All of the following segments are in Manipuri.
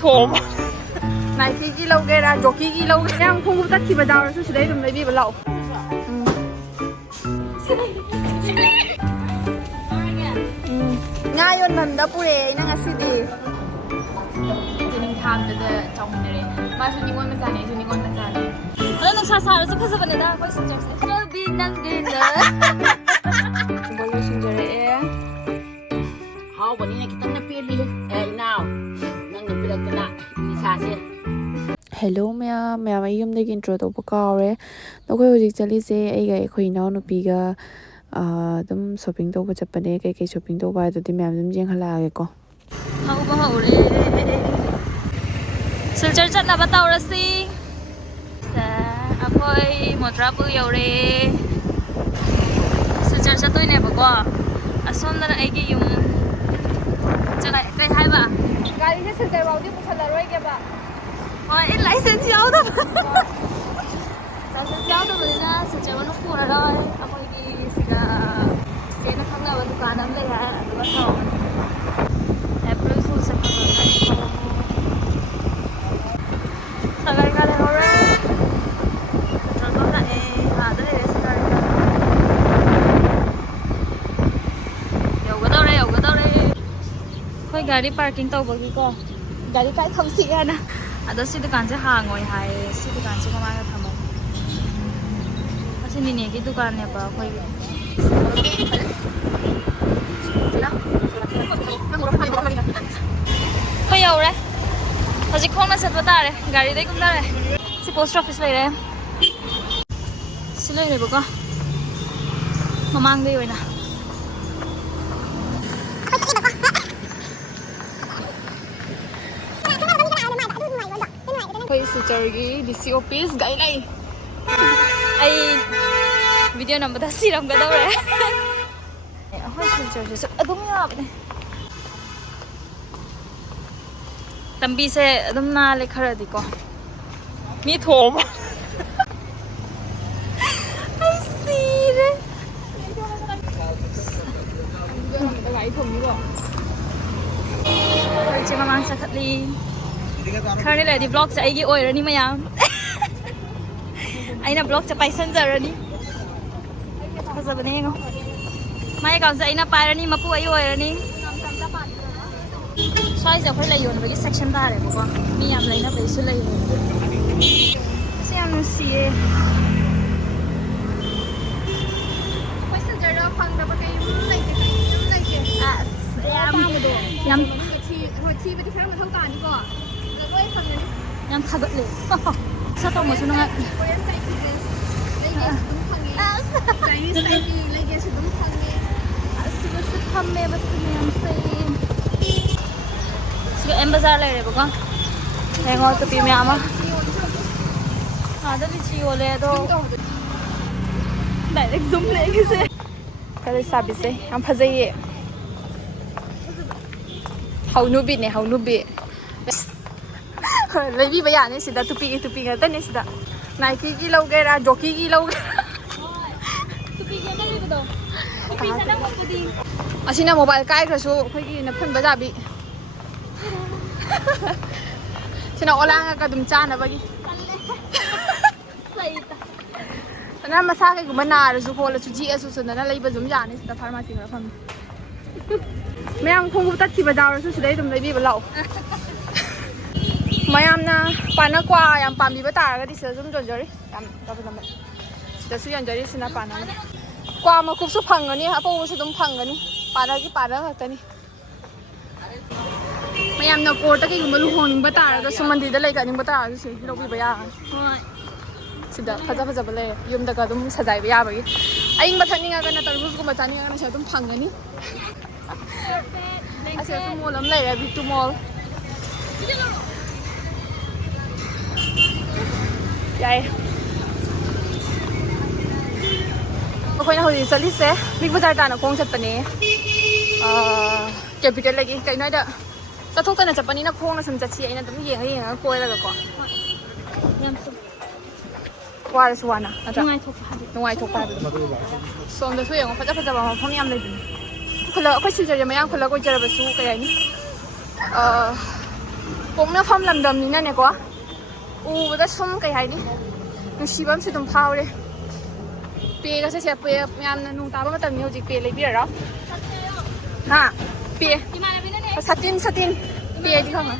ꯊꯣꯝ ꯅꯥꯏꯀꯤꯒꯤ ꯂꯧꯒꯦꯔꯥ ꯖꯣꯀꯤꯒꯤ ꯂꯧꯒꯦꯔꯥ ꯌꯥꯝ ꯈꯣꯡꯎꯞ ꯇꯠꯈꯤꯕ ꯌꯥꯎꯔꯁꯨ ꯁꯤꯗꯩ ꯑꯗꯨꯝ ꯂꯩꯕꯤꯕ ꯂꯥꯛꯑꯣ ꯉꯥ ꯌꯣꯟꯐꯝꯗ ꯄꯨꯔꯛꯑꯦ ꯑꯩꯅ ꯉꯁꯤꯗꯤ ꯅꯤꯡꯊꯥꯝꯗꯨꯗ ꯆꯥꯎꯃꯤꯟꯅꯔꯦ ꯃꯥꯁꯨ ꯅꯤꯉꯣꯜ ꯃꯆꯥꯅꯦ ꯑꯩꯁꯨ ꯅꯤꯉꯣꯜ ꯃꯆꯥꯅꯦ ꯑꯗꯣ ꯅꯨꯡꯁꯥ ꯁꯥꯔꯁꯨ ꯐꯖꯕꯅꯦꯗ ꯑꯩꯈꯣꯏ ꯁꯤꯟꯖꯔꯁꯦ ꯆꯣꯕꯤ ꯅꯪꯒꯤꯅ ꯂꯣꯏꯁꯤꯟꯖꯔꯛꯑꯦ ꯍꯥꯎꯕꯅꯤꯅ ꯈꯤꯇꯪꯅ ꯄꯦꯜꯂꯤ ꯏꯅꯥꯎ ꯅꯪꯅ ꯄꯤꯔꯛꯇꯅ ꯏꯁꯥꯁꯦ ꯍꯦꯜꯂꯣ ꯃꯌꯥꯝ ꯑꯩ ꯌꯨꯝꯗꯒꯤ ꯏꯟꯇ꯭ꯔꯣ ꯇꯧꯕ ꯀꯥꯎꯔꯦ ꯑꯩꯈꯣꯏ ꯍꯧꯖꯤꯛ ꯆꯠꯂꯤꯁꯦ ꯑꯩꯒ ꯑꯩꯈꯣꯏ ꯏꯅꯥꯎꯅꯨꯄꯤꯒ ꯑꯗꯨꯝ ꯁꯣꯞꯄꯤꯡ ꯇꯧꯕ ꯆꯠꯄꯅꯦ ꯀꯩꯀꯩ ꯁꯣꯞꯄꯤꯡ ꯇꯧꯕ ꯍꯥꯏꯗꯨꯗꯤ ꯃꯌꯥꯝ ꯑꯗꯨꯝ ꯌꯦꯡꯍꯜꯂꯛꯑꯒꯦꯀꯣ ꯍꯧꯕ ꯍꯧꯔꯦ ꯁꯤꯜꯆꯔ ꯆꯠꯅꯕ ꯇꯧꯔꯁꯤ ꯑꯩꯈꯣꯏ ꯃꯣꯇ꯭ꯔꯥꯄꯨꯔ ꯌꯧꯔꯦ ꯁꯤꯜꯆꯔ ꯆꯠꯇꯣꯏꯅꯦꯕꯀꯣ ꯑꯁꯣꯝꯗꯅ ꯑꯩꯒꯤ ꯌꯨꯝ ꯀꯩ ꯍꯥꯏꯕ ꯒꯥꯔꯤꯁꯦ ꯁꯤꯜꯆꯔ ꯐꯥꯎꯗꯤ ꯄꯨꯁꯜꯂꯔꯣꯏꯒꯦꯕ ꯍꯣꯏ ꯂꯥꯏꯁꯦꯟꯁ ꯌꯥꯎꯗꯕ ꯂꯥꯏꯁꯦꯟꯁ ꯌꯥꯎꯗꯕꯅꯤꯅ ꯁꯤꯜꯆꯔ ꯃꯅꯨꯡ ꯄꯨꯔꯔꯣꯏ ꯑꯩꯈꯣꯏꯒꯤ ꯁꯤꯗ ꯆꯦꯆꯦꯅ ꯈꯪꯅꯕ ꯗꯨꯀꯥꯟ ꯑꯃ ꯂꯩ ꯍꯥꯏ ꯑꯗꯨꯒ ꯊꯝꯃꯅꯤ ꯑꯦꯄ꯭ꯔꯤꯜ ꯐꯨꯜꯁꯦ ꯁꯒꯥꯏ ꯂꯩꯍꯧꯔꯦ ꯄꯦꯇ꯭ꯔꯣꯜ ꯄꯝ ꯂꯥꯛꯑꯦ ꯑꯥꯗ ꯂꯩꯔꯦ ꯁꯒꯥꯏ ꯌꯧꯒꯗꯧꯔꯦ ꯑꯩꯈꯣꯏ ꯒꯥꯔꯤ ꯄꯥꯔꯀꯤꯡ ꯇꯧꯕꯒꯤꯀꯣ ꯒꯥꯔꯤ ꯀꯥꯏ ꯊꯝꯁꯤꯒꯦ ꯍꯥꯏꯅ ꯑꯗꯣ ꯁꯤ ꯗꯨꯀꯥꯟꯁꯦ ꯍꯥꯡꯉꯣꯏ ꯍꯥꯏꯌꯦ ꯁꯤ ꯗꯨꯀꯥꯟꯁꯦ ꯃꯃꯥꯡꯗ ꯊꯝꯃꯒꯦ ꯑꯁꯤ ꯅꯤꯅꯦꯒꯤ ꯗꯨꯀꯥꯟꯅꯦꯕ ꯑꯩꯈꯣꯏꯒꯤ ꯑꯩꯈꯣꯏ ꯌꯧꯔꯦ ꯍꯧꯖꯤꯛ ꯈꯣꯡꯅ ꯆꯠꯄ ꯇꯥꯔꯦ ꯒꯥꯔꯤꯗꯩ ꯀꯨꯝꯊꯔꯦ ꯁꯤ ꯄꯣꯁꯠ ꯑꯣꯐꯤꯁ ꯂꯩꯔꯦ ꯁꯤ ꯂꯩꯔꯦꯕꯀꯣ ꯃꯃꯥꯡꯗꯩ ꯑꯣꯏꯅ ꯑꯩꯈꯣꯏ ꯁꯤꯜꯆꯔꯒꯤ ꯗꯤ.ꯁꯤ ꯑꯣꯐꯤꯁ ꯒꯥꯔꯤ ꯂꯩ ꯑꯩ ꯚꯤꯗꯤꯑꯣ ꯅꯝꯕꯗ ꯁꯤꯔꯝꯒꯗꯧꯔꯦ ꯑꯩꯈꯣꯏ ꯁꯤꯜꯆꯔꯁꯤꯁꯨ ꯑꯗꯨꯝ ꯌꯥꯕꯅꯦ ꯂꯝꯕꯤꯁꯦ ꯑꯗꯨꯝ ꯅꯥꯜꯂꯦ ꯈꯔꯗꯤꯀꯣ ꯃꯤ ꯊꯣꯝ ꯑꯩ ꯁꯤꯔꯦ ꯒꯥꯔꯤ ꯊꯣꯝꯅꯤꯀꯣ ꯍꯧꯖꯤꯛꯁꯦ ꯃꯃꯥꯡ ꯆꯈꯠꯂꯤ ꯈꯔ ꯂꯩꯔꯗꯤ ꯕ꯭ꯂꯣꯛꯁꯦ ꯑꯩꯒꯤ ꯑꯣꯏꯔꯅꯤ ꯃꯌꯥꯝ ꯑꯩꯅ ꯕ꯭ꯂꯣꯛꯁꯦ ꯄꯥꯏꯁꯟꯖꯔꯅꯤ ꯐꯖꯕꯅꯦ ꯌꯦꯡꯉꯣ ꯃꯥꯏ ꯑꯦꯀꯥꯎꯟꯁꯦ ꯑꯩꯅ ꯄꯥꯏꯔꯅꯤ ꯃꯄꯨ ꯑꯩ ꯑꯣꯏꯔꯅꯤ ꯁ꯭ꯋꯥꯏꯁꯦ ꯑꯩꯈꯣꯏ ꯂꯩ ꯌꯣꯟꯕꯒꯤ ꯁꯦꯛꯁꯟ ꯇꯥꯔꯦꯕꯀꯣ ꯃꯤ ꯌꯥꯝ ꯂꯩꯅꯕꯒꯤꯁꯨ ꯂꯩꯌꯦ ꯑꯁ ꯌꯥꯝ ꯅꯨꯡꯁꯤꯌꯦ ꯑꯩꯈꯣꯏ ꯁꯤꯜꯆꯔꯗ ꯐꯪꯗꯕ ꯀꯩꯝ ꯂꯩꯇꯦ ꯑꯁ ꯌꯥꯝ ꯊꯤꯕꯗꯤ ꯈꯔ ꯃꯊꯧ ꯇꯥꯅꯤꯀꯣ ꯑꯗꯣ ꯂꯣꯏ ꯐꯪꯒꯅꯤ ꯌꯥꯝ ꯊꯥꯒꯠꯂꯦ ꯆꯠꯇꯣꯡꯕꯁꯨ ꯅꯨꯡꯉꯥꯏ ꯀꯣꯔꯤꯌꯟ ꯇꯥꯏꯞꯀꯤ ꯗ꯭ꯔꯦꯁ ꯂꯩꯒꯦꯁꯨ ꯑꯗꯨꯝ ꯐꯪꯉꯦ ꯆꯥꯏꯅꯤꯁ ꯇꯥꯏꯞꯀꯤ ꯂꯩꯒꯦꯁꯨ ꯑꯗꯨꯝ ꯐꯪꯉꯦ ꯑꯁꯤꯗꯁꯨ ꯐꯝꯃꯦꯕ ꯁꯤ ꯃꯌꯥꯝꯁꯦ ꯁꯤꯒ ꯑꯦꯝ ꯕꯖꯥꯔ ꯂꯩꯔꯦꯕꯀꯣ ꯍꯌꯦꯡꯉꯣ ꯇꯨꯄꯤ ꯃꯌꯥꯝ ꯑꯃ ꯑꯥꯗ ꯂꯤꯆꯤ ꯌꯣꯜꯂꯦ ꯑꯗꯣ ꯗꯥꯏꯔꯦꯛ ꯖꯨꯝ ꯂꯩꯒꯤꯁꯦ ꯀꯔꯤ ꯁꯥꯕꯤꯁꯦ ꯌꯥꯝ ꯐꯖꯩꯌꯦ ꯍꯧꯅꯨꯕꯤꯅꯦ ꯍꯧꯅꯨꯕꯤ ꯂꯩꯕꯤꯕ ꯌꯥꯅꯤ ꯁꯤꯗ ꯇꯨꯄꯤ ꯉꯥꯛꯇꯅꯦ ꯁꯤꯗ ꯅꯥꯏꯀꯤꯒꯤ ꯂꯧꯒꯦꯔꯥ ꯖꯣꯀꯤꯒꯤ ꯂꯧꯒꯦꯔꯥ ꯇꯨꯄꯤꯒꯤ ꯑꯃ ꯂꯩꯕꯗꯣ ꯑꯁꯤꯅ ꯃꯣꯕꯥꯏꯜ ꯀꯥꯏꯈ꯭ꯔꯁꯨ ꯑꯩꯈꯣꯏꯒꯤ ꯅꯞꯐꯟꯕ ꯌꯥꯕꯤ ꯁꯤꯅ ꯑꯣꯂꯥꯡꯉꯒ ꯑꯗꯨꯝ ꯆꯥꯅꯕꯒꯤ ꯑꯗꯨꯅ ꯃꯁꯥ ꯀꯩꯒꯨꯝꯕ ꯅꯥꯔꯁꯨ ꯈꯣꯠꯂꯁꯨ ꯖꯤꯛꯑꯁꯨ ꯆꯟꯗꯅ ꯂꯩꯕ ꯑꯗꯨꯝ ꯌꯥꯅꯤ ꯁꯤꯗ ꯐꯥꯔꯃꯥꯁꯤ ꯈꯔ ꯐꯪꯉꯤ ꯃꯌꯥꯝ ꯈꯣꯡꯎꯞ ꯇꯠꯈꯤꯕ ꯌꯥꯎꯔꯁꯨ ꯁꯤꯗꯩ ꯑꯗꯨꯝ ꯂꯩꯕꯤꯕ ꯂꯥꯛꯑꯣ ꯃꯌꯥꯝꯅ ꯄꯥꯅ ꯀ꯭ꯋꯥ ꯌꯥꯝ ꯄꯥꯝꯕꯤꯕ ꯇꯥꯔꯒꯗꯤ ꯁꯤꯗ ꯑꯗꯨꯝ ꯌꯣꯟꯖꯔꯤ ꯌꯥꯝ ꯁꯤꯗꯁꯨ ꯌꯣꯟꯖꯔꯤ ꯁꯤꯅ ꯄꯥꯅꯅꯤ ꯀ꯭ꯋꯥ ꯃꯀꯨꯞꯁꯨ ꯐꯪꯒꯅꯤ ꯑꯄꯧꯕꯁꯨ ꯑꯗꯨꯝ ꯐꯪꯒꯅꯤ ꯄꯥꯅꯒꯤ ꯄꯥꯅ ꯉꯥꯛꯇꯅꯤ ꯃꯌꯥꯝꯅ ꯀꯣꯔꯠꯇ ꯀꯩꯒꯨꯝꯕ ꯂꯨꯍꯣꯡꯅꯤꯡꯕ ꯇꯥꯔꯒꯁꯨ ꯃꯟꯗꯤꯔꯗ ꯂꯩꯒꯠꯅꯤꯡꯕ ꯇꯥꯔꯒꯁꯨ ꯁꯤ ꯂꯧꯕꯤꯕ ꯌꯥꯒꯅꯤ ꯍꯣꯏ ꯁꯤꯗ ꯐꯖꯕ ꯂꯩꯔꯦ ꯌꯨꯝꯗꯒ ꯑꯗꯨꯝ ꯁꯖꯥꯏꯕ ꯌꯥꯕꯒꯤ ꯑꯏꯪꯕ ꯊꯛꯅꯤꯡꯉꯒꯅ ꯇꯔꯕꯨꯁꯀꯨꯝꯕ ꯆꯥꯅꯤꯡꯉꯒꯅ ꯁꯤ ꯑꯗꯨꯝ ꯐꯪꯒꯅꯤ ꯑꯁꯤꯗꯁꯨ ꯃꯣꯜ ꯑꯃ ꯂꯩꯔꯦ ꯕꯤꯇꯨ ꯃꯣꯜ ꯌꯥꯏ ꯑꯩꯈꯣꯏꯅ ꯍꯧꯖꯤꯛ ꯆꯠꯂꯤꯁꯦ ꯕꯤꯛ ꯕꯖꯥꯔ ꯇꯥꯅ ꯈꯣꯡ ꯆꯠꯄꯅꯦ ꯀꯦꯄꯤꯇꯦꯜꯗꯒꯤ ꯀꯩꯅꯣ ꯍꯥꯏꯗ ꯆꯠꯊꯣꯛꯇꯅ ꯆꯠꯄꯅꯤꯅ ꯈꯣꯡꯅ ꯁꯨꯝ ꯆꯠꯁꯤ ꯑꯩꯅ ꯑꯗꯨꯝ ꯌꯦꯡꯉꯒ ꯀꯣꯏꯔꯒꯀꯣ ꯋꯥꯔꯁꯨ ꯋꯥꯅ ꯅꯠꯇ꯭ꯔꯥ ꯅꯨꯡꯉꯥꯏꯊꯣꯛꯄ ꯍꯥꯏꯕꯗꯣ ꯁꯣꯝꯗꯁꯨ ꯌꯦꯡꯉꯣ ꯐꯖꯕ ꯃꯐꯝ ꯌꯥꯝ ꯂꯩꯕꯅꯤ ꯑꯩꯈꯣꯏ ꯁꯤꯜꯆꯔꯁꯦ ꯃꯌꯥꯝ ꯈꯨꯜꯂꯛ ꯑꯣꯏꯖꯔꯕꯁꯨ ꯀꯩ ꯍꯥꯏꯅꯤ ꯄꯣꯛꯅꯐꯝ ꯂꯝꯗꯝꯅꯤꯅꯅꯦꯀꯣ ꯎꯕꯗ ꯁꯨꯝ ꯀꯩ ꯍꯥꯏꯅꯤ ꯅꯨꯡꯁꯤꯕ ꯑꯃꯁꯨ ꯑꯗꯨꯝ ꯐꯥꯎꯔꯦ ꯄꯦꯒꯁꯦ ꯄꯦ ꯌꯥꯝꯅ ꯅꯣꯡ ꯇꯥꯕ ꯃꯇꯝꯅꯤ ꯍꯧꯖꯤꯛ ꯄꯦ ꯂꯩꯕꯤꯔꯔꯣ ꯍꯥ ꯄꯦ ꯁꯥꯇꯤꯟ ꯄꯦꯗꯤ ꯈꯪꯉꯣ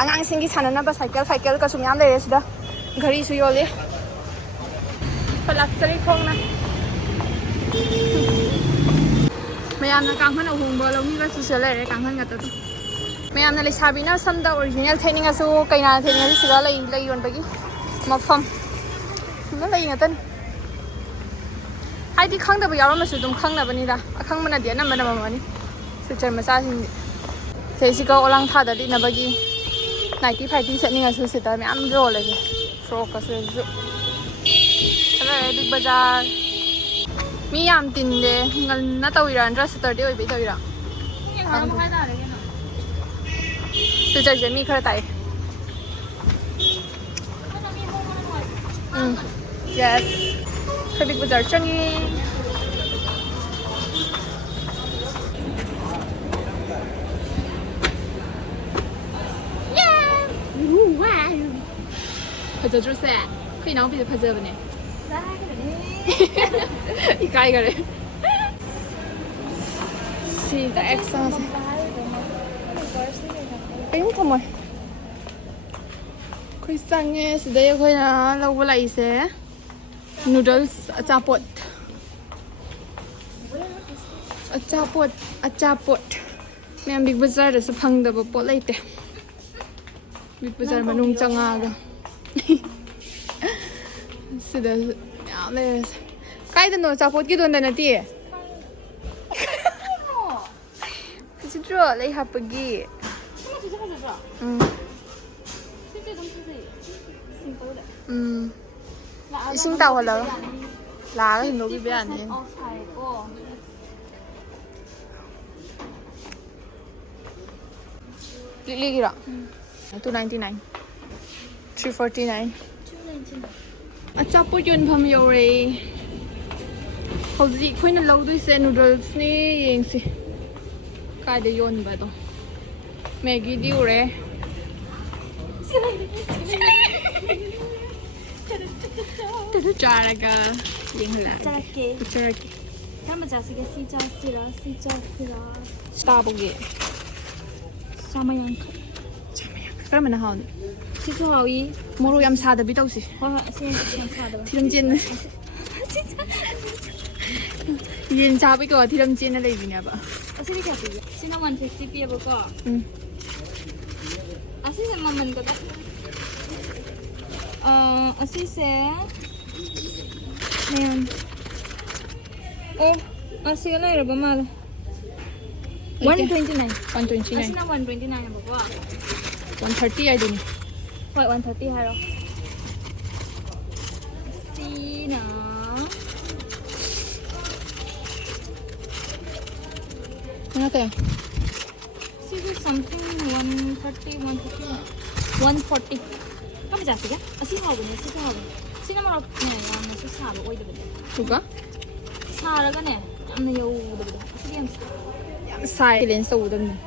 ꯑꯉꯥꯡꯁꯤꯡꯒꯤ ꯁꯥꯟꯅꯅꯕ ꯁꯥꯏꯀꯜꯒꯁꯨ ꯃꯌꯥꯝ ꯂꯩꯔꯦ ꯁꯤꯗ ꯘꯔꯤꯁꯨ ꯌꯣꯜꯂꯤ ꯂꯥꯛꯆꯔꯤ ꯈꯣꯡꯅ ꯃꯌꯥꯝꯅ ꯀꯥꯡꯈꯟ ꯑꯍꯣꯡꯕ ꯂꯧꯅꯤꯡꯕꯁꯨ ꯁꯤꯗ ꯂꯩꯔꯦ ꯀꯥꯡꯈꯟ ꯉꯥꯛꯇꯗꯣ ꯃꯌꯥꯝꯅ ꯂꯩꯁꯥꯕꯤꯅ ꯁꯝꯗ ꯑꯣꯔꯤꯖꯤꯅꯦꯜ ꯊꯦꯠꯅꯤꯡꯉꯁꯨ ꯀꯩꯅꯥ ꯊꯦꯠꯅꯤꯡꯉꯁꯨ ꯁꯤꯗ ꯂꯩ ꯌꯣꯟꯕꯒꯤ ꯃꯐꯝ ꯁꯤꯗ ꯂꯩ ꯉꯥꯛꯇꯅꯤ ꯍꯥꯏꯗꯤ ꯈꯪꯗꯕ ꯌꯥꯎꯔꯝꯃꯁꯨ ꯑꯗꯨꯝ ꯈꯪꯅꯕꯅꯤꯗ ꯑꯈꯪꯕꯅꯗꯤ ꯑꯅꯝꯕꯅ ꯃꯃꯅꯤ ꯁꯨꯆꯔ ꯃꯆꯥꯁꯤꯡꯗꯤ ꯁꯤꯁꯤꯒ ꯑꯣꯂꯥꯡ ꯊꯥꯗ ꯂꯤꯠꯅꯕꯒꯤ ꯅꯥꯏꯇꯤ ꯐꯥꯏꯇꯤ ꯁꯦꯠꯅꯤꯡꯉꯁꯨ ꯁꯤꯗ ꯃꯌꯥꯝ ꯌꯣꯜꯂꯒꯦ ꯐ꯭ꯔꯣꯛꯀꯁꯨ ꯆꯠꯂꯔꯦ ꯕꯤꯛ ꯕꯖꯥꯔ ꯃꯤ ꯌꯥꯝ ꯇꯤꯟꯗꯦ ꯉꯟꯅ ꯇꯧꯏꯔꯥ ꯅꯠꯇ꯭ꯔ ꯁꯦꯇꯔꯗꯦ ꯑꯣꯏꯕꯩ ꯇꯧꯏꯔꯥ ꯁꯨꯆꯔꯁꯦ ꯃꯤ ꯈꯔ ꯇꯥꯏ ꯌꯦꯁ ꯈꯔ ꯕꯤꯛ ꯕꯖꯥꯔ ꯆꯪꯉꯤ ꯐꯖꯗ꯭ꯔꯣꯁꯦ ꯑꯩꯈꯣꯏ ꯏꯅꯥꯎꯄꯤꯁꯦ ꯐꯖꯕꯅꯦ ꯏꯀꯥꯏꯈꯔꯦ ꯁꯤꯗ ꯑꯦꯛꯁꯇ꯭ꯔꯥꯁꯦ ꯀꯩꯝ ꯊꯝꯃꯣꯏ ꯑꯩꯈꯣꯏ ꯆꯪꯉꯦ ꯁꯤꯗꯩ ꯑꯩꯈꯣꯏꯅ ꯂꯧꯕ ꯂꯥꯛꯏꯁꯦ ꯅꯨꯗꯜꯁ ꯑꯆꯥꯄꯣꯠ ꯃꯌꯥꯝ ꯕꯤꯛ ꯕꯖꯥꯔꯗꯁꯨ ꯐꯪꯗꯕ ꯄꯣꯠ ꯂꯩꯇꯦ ꯕꯤꯛ ꯕꯖꯥꯔ ꯃꯅꯨꯡ ꯆꯪꯉꯛꯑꯒ ꯁꯤꯗꯁꯨ ꯃꯌꯥꯝ ꯂꯩꯔꯁꯦ ꯀꯥꯏꯗꯅꯣ ꯑꯆꯥꯄꯣꯠꯀꯤꯗꯣꯟꯗ ꯅꯠꯇꯦ ꯐꯖꯗ꯭ꯔꯣ ꯂꯩ ꯍꯥꯞꯄꯒꯤ ꯏꯁꯤꯡ ꯇꯥꯎꯍꯜꯂꯒ ꯂꯥꯛꯑꯒ ꯍꯤꯡꯗꯣꯛꯄꯤꯕ ꯌꯥꯅꯤ ꯂꯤꯛꯂꯤꯒꯤꯔꯣ 299 349 ꯑꯆꯥꯄꯣꯠ ꯌꯣꯟꯐꯝ ꯌꯧꯔꯛꯑꯦ ꯍꯧꯖꯤꯛ ꯑꯩꯈꯣꯏꯅ ꯂꯧꯗꯣꯏꯁꯦ ꯅꯨꯗꯜꯁꯅꯦ ꯌꯦꯡꯁꯤ ꯀꯥꯏꯗ ꯌꯣꯟꯕꯗꯣ ꯃꯦꯒꯤꯗꯤ ꯎꯔꯦ ꯆꯥꯔꯒ ꯌꯦꯡꯍꯜꯂꯛꯑꯒꯦ ꯎꯆꯔꯒꯦ ꯀꯔꯝꯕ ꯆꯥꯁꯤꯒꯦ ꯁꯤ ꯆꯥꯁꯤꯔꯥ ꯇꯥꯕꯒꯤ ꯆꯥꯝꯃ ꯌꯥꯡꯈꯩ ꯀꯔꯝꯕꯅ ꯍꯥꯎꯅꯤ ꯁꯤꯁꯨ ꯍꯥꯎꯏ ꯃꯣꯔꯣꯛ ꯌꯥꯝ ꯁꯥꯗꯕꯤ ꯇꯧꯁꯤ ꯍꯣꯏ ꯁꯤ ꯌꯥꯝ ꯁꯥꯗꯕ ꯊꯤꯔꯝ ꯆꯦꯟꯕ ꯌꯦꯟ ꯆꯥꯕꯩꯀꯣ ꯊꯤꯔꯝ ꯆꯦꯟꯅ ꯂꯩꯕꯅꯦꯕ ꯑꯁꯤꯗꯤ ꯀꯌꯥ ꯄꯤꯒꯦ ꯁꯤꯅ 150 ꯄꯤꯌꯦꯕꯀꯣ ꯑꯁꯤꯁꯦ ꯃꯃꯟꯒꯗ ꯑꯁꯤꯁꯦ ꯃꯌꯥꯝ ꯑꯁꯤꯒ ꯂꯩꯔꯕ ꯃꯥꯜꯂꯦ 129 ꯑꯁꯤꯅ 129 ꯍꯥꯏꯕꯀꯣ 130 ꯍꯥꯏꯗꯨꯅꯤ ꯍꯣꯏ 130 ꯍꯥꯏꯔꯣ ꯁꯤꯅ kaya This is something 140. Kami jasi ka? Asi hawin niya, sito hawin. Sino marap niya, yan na siya sabo ko ito. Suga? Sara ka niya, ang nayaw ito. Asi yan. Silence sa udang niya.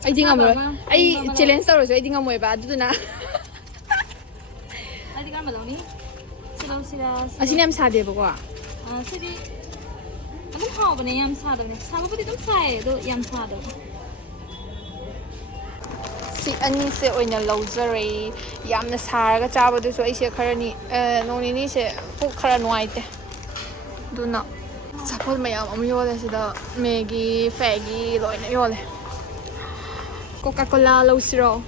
Ay di nga mo. Ay challenge sa roso, ay di nga mo iba. Dito na. Ay di ka malaw ni? Sila. Asi niyam sa di ba ko? Sige. Ano hawin niya yam sa daw niya? Sabo pa dito sa do yam sa daw. Si anise oina lawzare yamna saraga chabadusu aise kharani nonini se puk khara nuaite duna sapol mayam am yole sida Maggi Faggy loina yole Coca-Cola lawsiro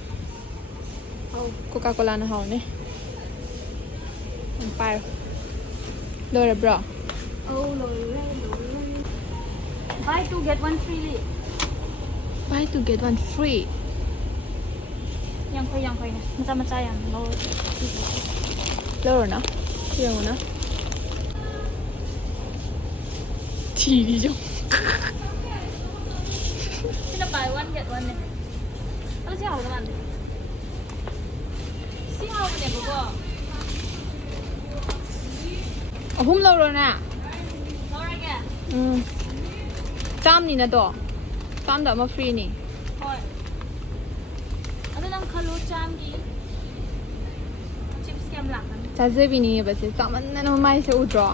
Coca-Cola na hawne Empire lore bro Buy 2 get 1 free. Buy 2 get 1 free Yang koy na. Maca-maca yan. Loro na? Yang mo na? TV yung Sino buy 1 get 1 eh? Ano siya ako naman? Siya ako niya bago. ahum loro na Laura ka? Tam ni na to ꯆꯥꯝꯗ ꯑꯃ ꯐ꯭ꯔꯤꯅꯤ ꯍꯣꯏ ꯑꯗꯣ ꯅꯪ ꯈꯜꯂꯣ ꯆꯥꯝꯒꯤ ꯆꯤꯞꯁ ꯀꯌꯥꯝ ꯂꯥꯛꯀꯅꯤ ꯆꯥꯖꯕꯤꯅꯦꯕ ꯁꯦ ꯆꯥꯃꯟꯗꯅ ꯃꯥꯏꯁꯦ ꯎꯗ꯭ꯔꯣ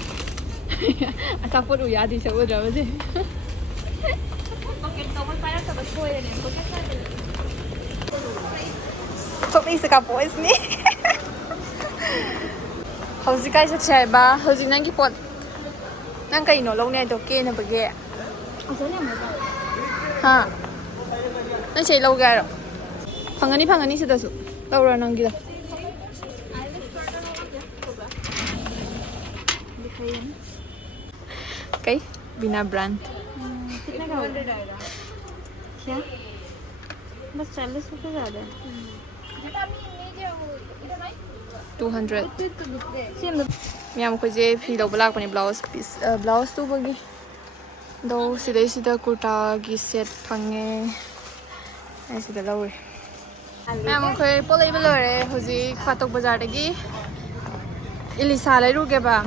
ꯑꯆꯥꯄꯣꯠ ꯎ ꯌꯥꯗꯦꯁꯦ ꯎꯗ꯭ꯔꯕꯁꯦ ꯕꯛꯀꯦꯠ ꯇꯧꯕ ꯄꯥꯏꯔꯛꯇꯕ ꯁꯣꯏꯔꯅꯦ ꯕꯛꯀꯦꯠ ꯄꯥꯏꯔꯛꯇꯕ ꯊꯣꯛꯂꯛꯏꯁꯦ ꯀꯥꯄꯣꯛꯏꯁꯤꯅꯤ ꯍꯧꯖꯤꯛ ꯀꯥꯏ ꯆꯠꯁꯦ ꯍꯥꯏꯕ ꯍꯧꯖꯤꯛ ꯅꯪꯒꯤ ꯄꯣꯠ ꯅꯪ ꯀꯩꯅꯣ ꯂꯧꯅꯤ ꯍꯥꯏꯗꯣ ꯀꯦꯅꯕꯒꯤ ꯑꯁꯣꯏ ꯌꯥꯝꯃꯦꯀꯣ ꯍꯥ ꯅꯪ ꯁꯤ ꯂꯧꯒꯦ ꯍꯥꯏꯔꯣ ꯐꯪꯒꯅꯤ ꯁꯤꯗꯁꯨ ꯂꯧꯔꯣ ꯅꯪꯒꯤꯗꯣ कई बिना ब्रांड कितने का होगा क्या बस 40 रुपये ज़्यादा है 200 सेम मैम खोजे फी लौब लापने ब्लाउज पीस ब्लाउज तुबगी दो सिदा कुर्ता की सेट फंगे ऐसे लौरे मैम खोई पोलई बेलोरे हुजी फाटोक बाजार दगी इलिसा लेरुगेबा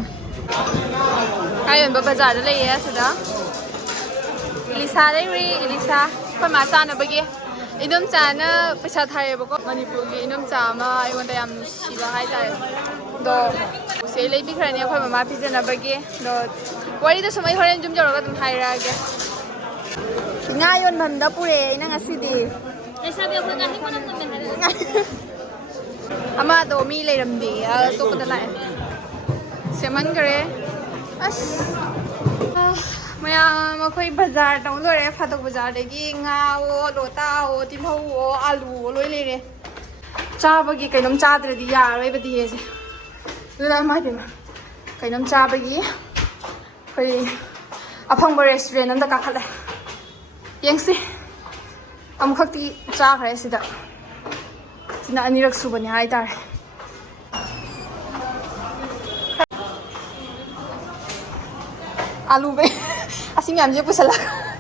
कायोनबा बाजार लेये सिदा इलिसा लेरी इलिसा कोई मा चानबगी इनम चाना पैसा थारेबको मणिपुर की इनम चामा आइगोंदा याम नुसिबा हाइतारे दो से लेबिखराने अखोय ममा पिजनबगी दो वारीदा समाय होरेन जुम जरगा दुम हाइरागे nga yon bhamda pure ina ngasidi ऐसा भी अपन गाही मनम नमे हारे ama do mi leiramdi to pada lai seman gare as maya makhoi bazar taw lore phatok bazar dagi nga o lota o tilhau o alu o loi leire chabagi kainom chadradi yaroi badi hese lula ma dema kainom chabagi koi aphangba restaurant amda ka khale yengsi amkhakti cha khare sida sina anirak subani hai tar alu be asim yam je pusala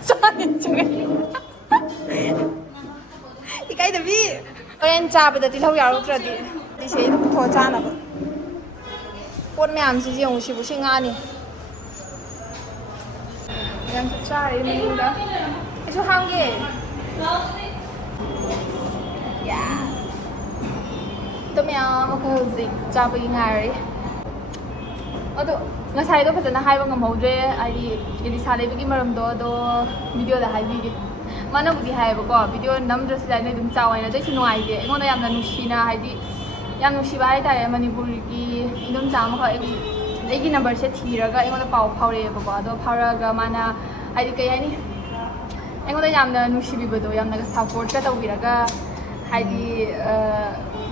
cha ni chungai ikai da bi oren cha ba da ti lau yaro tra di se tho cha na ba pot me am si jeng si bu singa ni yang cha ri mi da isu hang ge tôi mẹ một cái dịch cho bây ngày đó ngày sai đó phải là hai bằng màu rồi ai đi xa đây với cái maram đó video là hai video mà nó bị hai bữa video nắm rất là nên đúng chào này là đấy chỉ ngoài thì ngon là làm nushi na hay đi làm nushi bài tại Manipur cái đúng chào mà khỏi đấy cái number sẽ thì ra cái ngon là bảo phao đấy bữa đó phao ra cái mà na hay đi cái này anh ngon là làm nushi bị bữa đó làm cái support cái tàu bị ra cái hay đi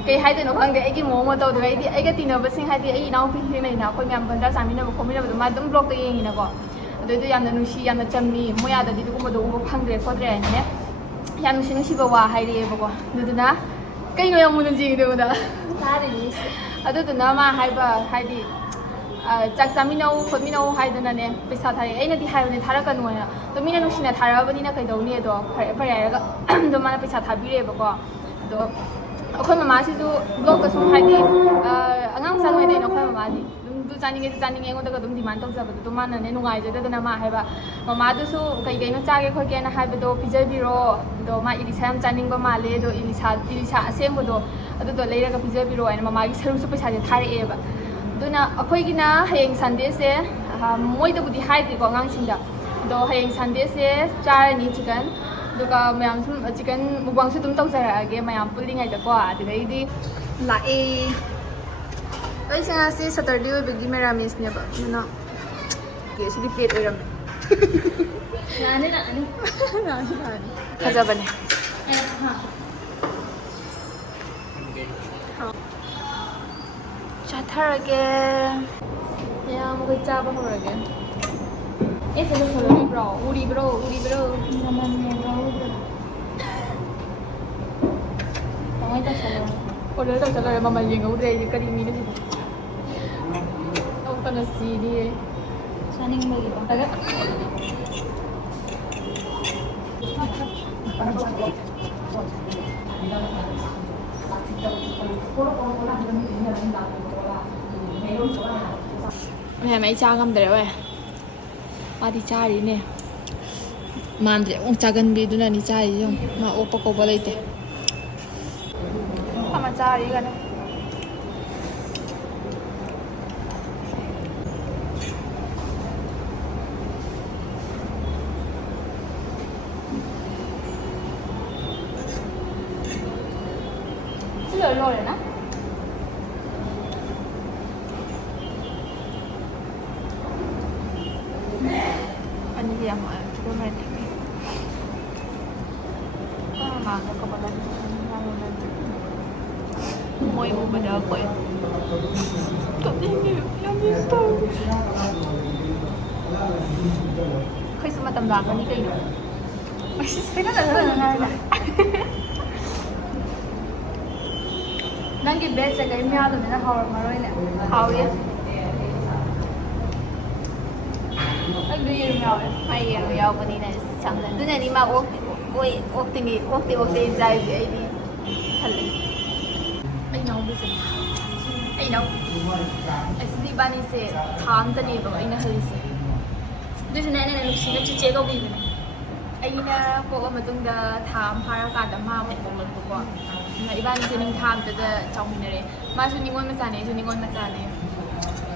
cái hai đứa nó khăng cái cái mồm mà tao được cái tiền nó bớt sinh hai đứa cái nào phi này nào coi nhầm phần ra sản品nó không biết là mà đúng block cái gì nè co rồi tôi làm là nushi làm là chăm ni mỗi nhà đi cũng mà đồ cũng khăng cái phật này nhé làm nushi bảoว่าhai đứa bảo rồi tôi nói cái người muốn gì được đó rồi tôi nói mà hai đứa chắc chắn mình đâu phật mình đâu hai đứa này pesa thay ấy là đi hai đứa thara cái nuôi à tôi mình nushi là thara bên này cái đầu này đó phải cái tôi mà pesa thay bị bảo đó अखोई ममा से जो ब्लॉग का सुन हाई दी अंगाम संग में देना अखोई ममा दी दु जानिंगे एंगों तक दुम डिमांड तक जब तो माना ने नुंगाई जदे दना मा है बा ममा दु सु कई नो चागे खोई के ना हाई बदो पिजर बिरो दो मा इलिसा हम जानिंग बा माले दो इलिसा असेम बदो अदु दो लेरा का पिजर बिरो आइन ममा की सरू सु पैसा जे थारे ए बा दुना अखोई की ना हयेंग संडे से मोई दो बुदी हाई दी को अंगाम सिंदा दो हयेंग संडे से चारनी चिकन दुका मैम चिकन मुबांग से तुम तौ जरागे मैम पुलिंग आइदा को आदिगैदी लाए ओइ संगा से सैटरडे ओइबगी मेरामिस ने बा ना के सिदि प्लेट ओइरम नाने खजा बने चाथरगे या मुगै चाबा होरगे ऐसे तो चलो ब्रो उड़ी ब्रो नमन में ब्रो कौन ता चलो ऑर्डर तो चलो रे मम्मा येंग उड़े ये करी मी ने तो तना सी दी शानिंग में की बात मैं mấy cha ngâm đấy rồi mà thì cha đi nè ꯃꯥꯟꯗ꯭ꯔꯦ ꯑꯃꯨꯛ ꯆꯥꯒꯟꯕꯤꯗꯨꯅꯅꯤ ꯆꯥꯔꯤꯁꯦ ꯌꯦꯡꯉꯨ ꯃꯥ ꯑꯣꯛꯄ ꯀꯧꯕ ꯂꯩꯇꯦ ꯑꯃ ꯆꯥꯔꯤꯒꯅ loredana ani dia mau coba mereka ini bangga kepada mau ibu beda apa ya kok ini yang bisa kai sama tambah ni kai masih saya tak tahu nanti best kayak ni ada mana hawar maroy ni hawir aku yang maroy ay yang yaw ko ni na samlan tu na ni ma waktu jai ay di kali ay naw bisa ay naw asli bani se tham ta ni ba ay na hali se tu na na lu si na chiche ko bi ay na ko matungda tham para ka da ma ko ko ko ibang sining tham tada chongminare masu ningon macane su ningon macane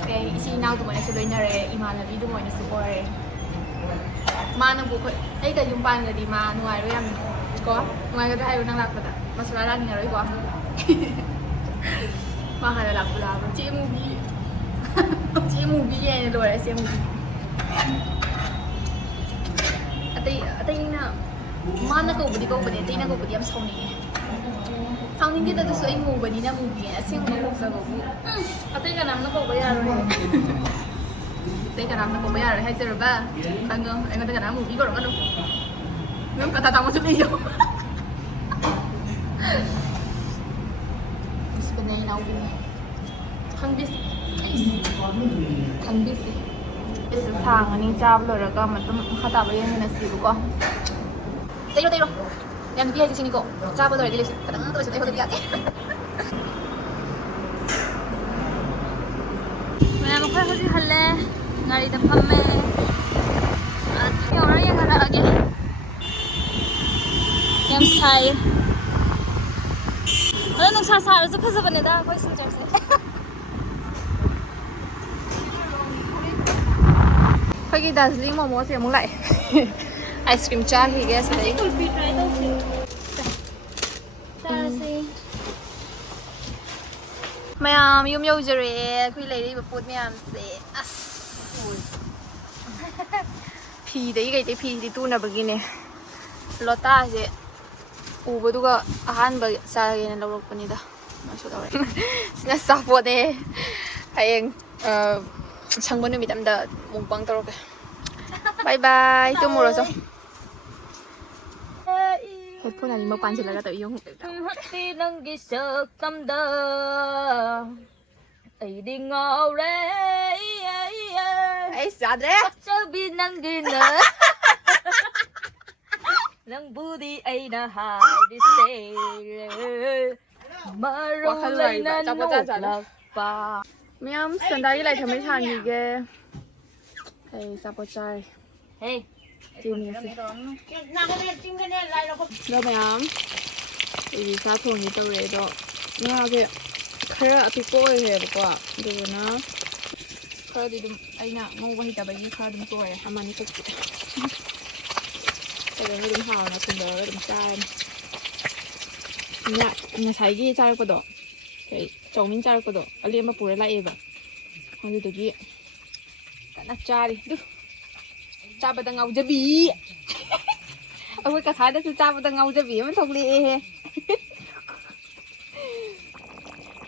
kay isinaw to mo na suloy na re imanabi do mo na supore mana bu ko ay ka yung pan ga di ma nuai ro yam ko nuai ga ai ro nang lakpada masala ni ro ko ma hala lakula ba chi movie ye lo re se movie atay na mana ko budi atay na ko budi am sawni Sounding kita tu soal movie ni na movie, asyik movie sa movie. Atay ka naman ko bayar rin. Atay ka naman ko bayar rin. Hay sir ba? Tango, ay nga taga na movie ko rin ano. Ngayon katatama sa video. Mas panay na ako niya. Kangbis. Kangbis eh. Isa sa nganing chablo raga matum kataba yan na sibo ko. Tayo. Yang biasa di sini kok, cabut dari dili, kadang terus saya udah lihat. Mana mau kerja halle, ngari tempat me. Orang yang ada lagi, yang saya. Ada nung sasar itu kerja benda dah, kau senjata sih. Pergi Dazzling mau sih mulai. Ice cream cha hi guys đấy. Kulfi try đâu xí. Ta xí. Mayam yum yo jere kui lấy đi bột mayam xí. As. Phi đấy cái phi thì tu na begini. Lota xí. Ubo tu ka ahan ba sa yan lawak pa nida. Masuk tau. Sina support eh. Hayeng sang bonu mitam da mumpang taro ka. Bye bye. Tomorrow so. Headphone này mà quan chỉ là tự dùng đi nâng cái sợ tâm đơ ấy đi ngầu đấy ấy sao đấy cho biết nâng cái nữa nâng bu đi ấy na hai đi xe mà rồi lấy nên nụ là ba miam sân đây lại thầm mấy thằng gì ghê hey sao bao trai hey Jimmy sih. Đâu mày ám? Thì sao thùng như tao đấy đó. Nó cái khơi thì coi hết quá. Được rồi nó. Khơi thì đúng anh nè, mua bao nhiêu tờ bánh khơi đúng rồi. Ăn ăn cục. Cái này đúng hào nó cùng đó đúng sai. Nhá, nhà sai cái sai cái đó. Cái chồng mình sai cái đó. Ở liền mà bùi lại vậy. Không được cái. Cả nát cha đi. Được. Cha bà ta ngầu cho bì. Ôi cả thái đó thì cha bà ta ngầu cho bì mới thuộc lệ.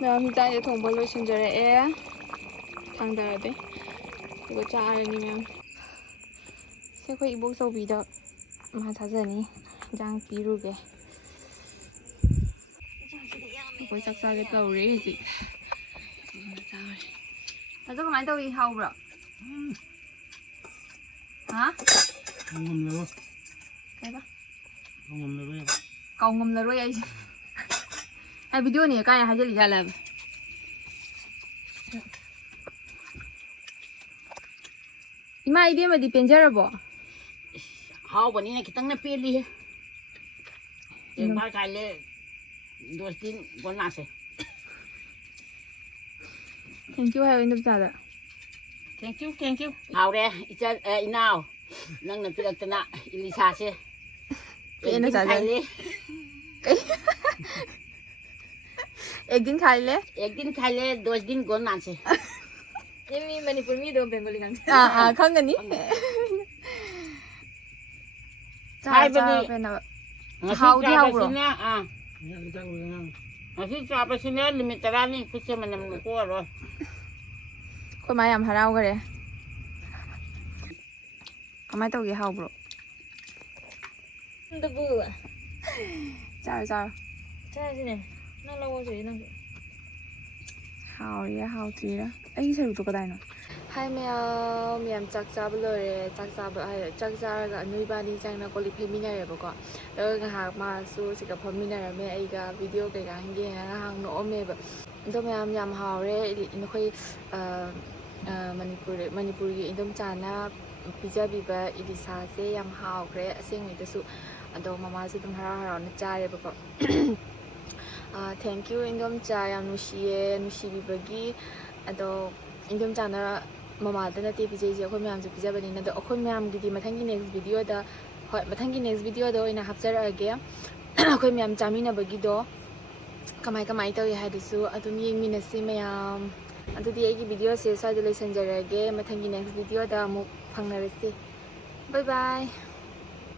Nào mình cha để thùng bò lôi xin rẻ. Thằng đời đấy. Có cha này nè. Sẽ có ý bốc sâu bì đó. Mà thả giờ này. Giang bì ru kìa. Có chắc sao cái tàu đấy gì. Là chắc có máy tàu đi hầu rồi. Hả? Cầu ngầm lửa. Cái đó. Cầu ngầm lửa. Cầu ngầm lửa vậy. Hai video này cái hai cái gì ra làm. Ima idea mà đi penjara bo. ꯍꯥꯎꯕꯅꯤꯅ ꯈꯤꯇꯪꯅ ꯄꯦꯜꯂꯤ ꯌꯦꯡꯕ ꯀꯥꯏꯂꯦ ꯗꯣꯁꯇꯤꯟ ꯒꯣꯜꯅꯥꯁꯦ ꯊꯦꯡꯀ꯭ꯌꯨ ꯍꯥꯏꯌꯣ ꯏꯟꯗꯣꯝꯆꯥꯗ ꯊꯦꯡꯛ ꯌꯨ ꯍꯥꯎꯔꯦ ꯏꯅꯥꯎ ꯅꯪꯅ ꯄꯤꯔꯛꯇꯅ ꯏꯂꯤꯁꯥꯁꯦ ꯄꯦꯟꯅ ꯆꯥꯖꯔꯦ खाइले एक दिन खाई ले एक दिन खाइले 10 दिन गोल नाचे ये मी मणिपुर मी दो बेंगोली गान खंगनी Hai bên đi. Haudi haubro Yang kita ulang. ngasi chapa sine limit tarani kuse manam ko ro คนมายามหาเรากันเลยทำไมต้องกี่เฮาบรตะบูอ่ะจ้าใช่สิเนี่ยนั่งเราเฉยนั่งเฮาเรียเฮาจีนะไอ้ใส่ตัวก็ได้เนาะให้แมวเมียมจักจ้าไปเลยจักจ้าแบบไอ้จักจ้ากับนุ้ยบ้านนี้จังนะก็รีเพย์มินาเรบก็แล้วก็หากมาสู้สิกับพอมินาเรแม่ไอ้กับวิดีโอกับการเงี้ยนะหางโน้มแบบตัวแมวยามเฮาเร่ไม่ค่อยมณิปุรีอินโดมจานะพิจารณาอิลิซาเซยามฮาวเครเสียงนี้จะสุอันโดมาสุดทั้งเรานะจ่ายแบบก็ thank you อินโดมจายามนุชีบิบกี้อันโดอินโดมจานะมาแต่นาทีพิจารณาคนไม่ยามจะพิจารณาเนี่ยคนไม่ยามดีมาทั้งที่ next video เด้อมาทั้งที่ next video เด้ออินะฮับเจอร์อะไรคนไม่ยามจามินะบกี้เด้อกำไมตัวใหญ่ดิสุอันตัวมียิงมินสิไม่ยามอันตัวที่ไอ้วิดีโอเสียสายเดลิสันเจอร์เกมมาทั้งที่ next video เด้อมุกฟังนาริสิบายบาย